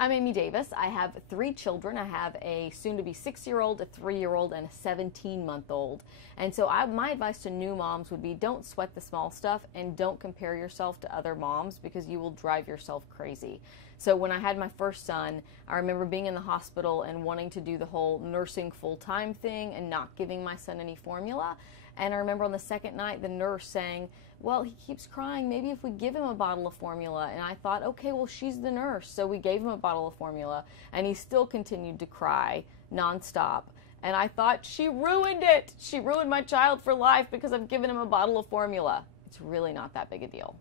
I'm Amy Davis. I have 3 children. I have a soon-to-be 6-year-old, a 3-year-old, and a 17-month-old. And so my advice to new moms would be don't sweat the small stuff and don't compare yourself to other moms because you will drive yourself crazy. So when I had my first son, I remember being in the hospital and wanting to do the whole nursing full-time thing and not giving my son any formula. And I remember on the second night, the nurse saying, well, he keeps crying. Maybe if we give him a bottle of formula. And I thought, okay, well, she's the nurse. So we gave him a bottle of formula, and he still continued to cry nonstop. And I thought, she ruined it. She ruined my child for life because I've given him a bottle of formula. It's really not that big a deal.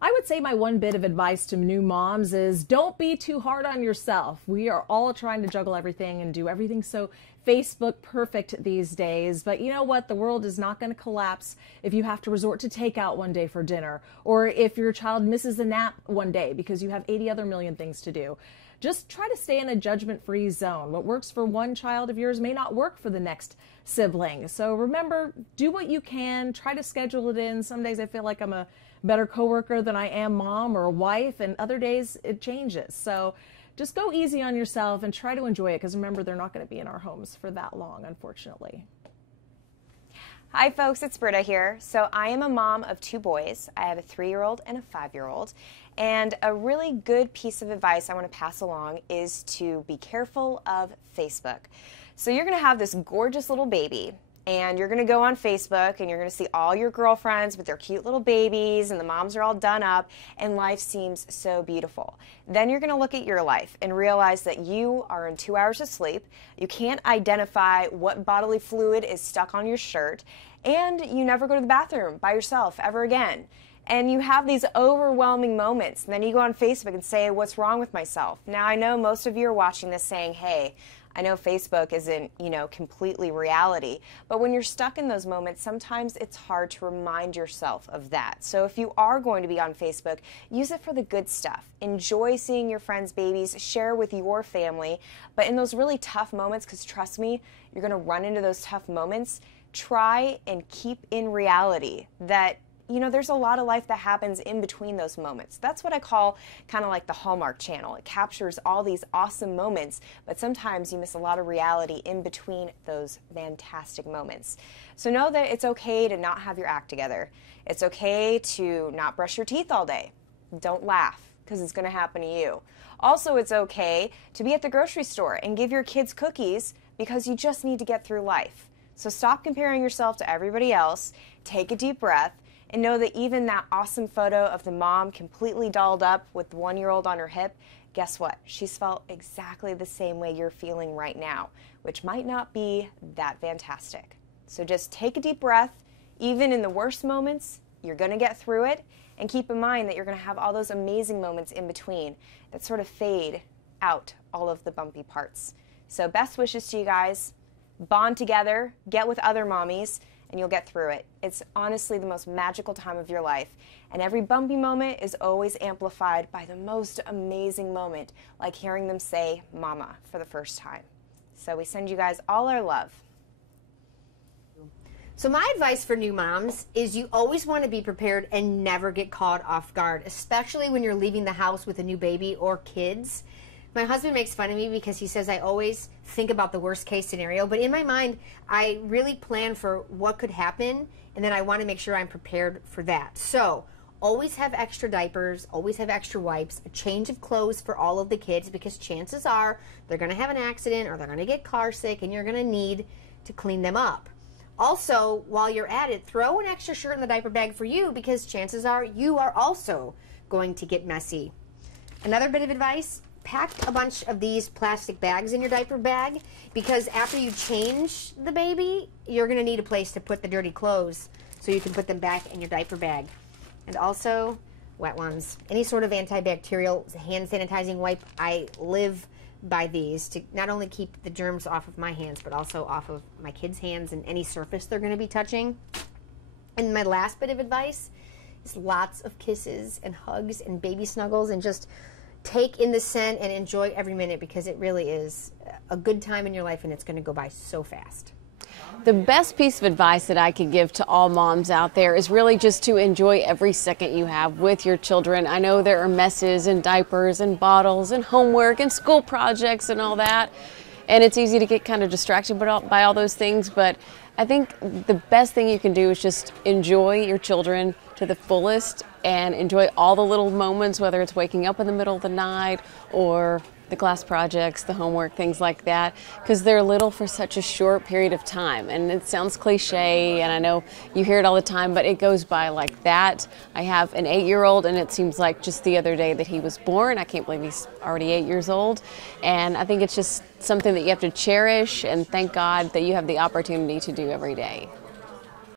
I would say my one bit of advice to new moms is don't be too hard on yourself. We are all trying to juggle everything and do everything so Facebook perfect these days. But you know what? The world is not going to collapse if you have to resort to takeout one day for dinner, or if your child misses a nap one day because you have 80 other million things to do. Just try to stay in a judgment-free zone. What works for one child of yours may not work for the next sibling. So remember, do what you can. Try to schedule it in. Some days I feel like I'm a better coworker than I am mom or a wife, and other days it changes. So just go easy on yourself and try to enjoy it, because remember, they're not going to be in our homes for that long, unfortunately. Hi folks, it's Britta here. So I am a mom of 2 boys. I have a 3-year-old and a 5-year-old. And a really good piece of advice I want to pass along is to be careful of Facebook. So you're going to have this gorgeous little baby, and you're going to go on Facebook and you're going to see all your girlfriends with their cute little babies, and the moms are all done up, and life seems so beautiful. Then you're going to look at your life and realize that you are in 2 hours of sleep, you can't identify what bodily fluid is stuck on your shirt, and you never go to the bathroom by yourself ever again. And you have these overwhelming moments, and then you go on Facebook and say, what's wrong with myself? Now I know most of you are watching this saying, hey, I know Facebook isn't, completely reality, but when you're stuck in those moments, sometimes it's hard to remind yourself of that. So if you are going to be on Facebook, use it for the good stuff. Enjoy seeing your friends' babies, share with your family, but in those really tough moments, because trust me, you're going to run into those tough moments, try and keep in reality that there's a lot of life that happens in between those moments. That's what I call kind of like the Hallmark Channel. It captures all these awesome moments, but sometimes you miss a lot of reality in between those fantastic moments. So know that it's okay to not have your act together. It's okay to not brush your teeth all day. Don't laugh, because it's going to happen to you. Also, it's okay to be at the grocery store and give your kids cookies because you just need to get through life. So stop comparing yourself to everybody else, take a deep breath, and know that even that awesome photo of the mom completely dolled up with the 1-year-old on her hip, guess what? She's felt exactly the same way you're feeling right now, which might not be that fantastic. So just take a deep breath. Even in the worst moments, you're going to get through it. And keep in mind that you're going to have all those amazing moments in between that sort of fade out all of the bumpy parts. So best wishes to you guys. Bond together, get with other mommies, and you'll get through it. It's honestly the most magical time of your life, and every bumpy moment is always amplified by the most amazing moment, like hearing them say mama for the first time. So we send you guys all our love. So my advice for new moms is you always want to be prepared and never get caught off guard, especially when you're leaving the house with a new baby or kids. My husband makes fun of me because he says I always think about the worst case scenario, but in my mind, I really plan for what could happen, and then I want to make sure I'm prepared for that. So always have extra diapers, always have extra wipes, a change of clothes for all of the kids, because chances are they're going to have an accident or they're going to get car sick, and you're going to need to clean them up. Also, while you're at it, throw an extra shirt in the diaper bag for you, because chances are you are also going to get messy. Another bit of advice, pack a bunch of these plastic bags in your diaper bag, because after you change the baby, you're going to need a place to put the dirty clothes so you can put them back in your diaper bag. And also, wet ones. Any sort of antibacterial hand sanitizing wipe, I live by these to not only keep the germs off of my hands, but also off of my kids' hands and any surface they're going to be touching. And my last bit of advice is lots of kisses and hugs and baby snuggles, and just take in the scent and enjoy every minute, because it really is a good time in your life and it's going to go by so fast. The best piece of advice that I could give to all moms out there is really just to enjoy every second you have with your children. I know there are messes and diapers and bottles and homework and school projects and all that, and it's easy to get kind of distracted by all those things, but I think the best thing you can do is just enjoy your children to the fullest and enjoy all the little moments, whether it's waking up in the middle of the night or the class projects, the homework, things like that, because they're little for such a short period of time. And it sounds cliche, and I know you hear it all the time, but it goes by like that. I have an 8-year-old, and it seems like just the other day that he was born. I can't believe he's already 8 years old. And I think it's just something that you have to cherish and thank God that you have the opportunity to do every day.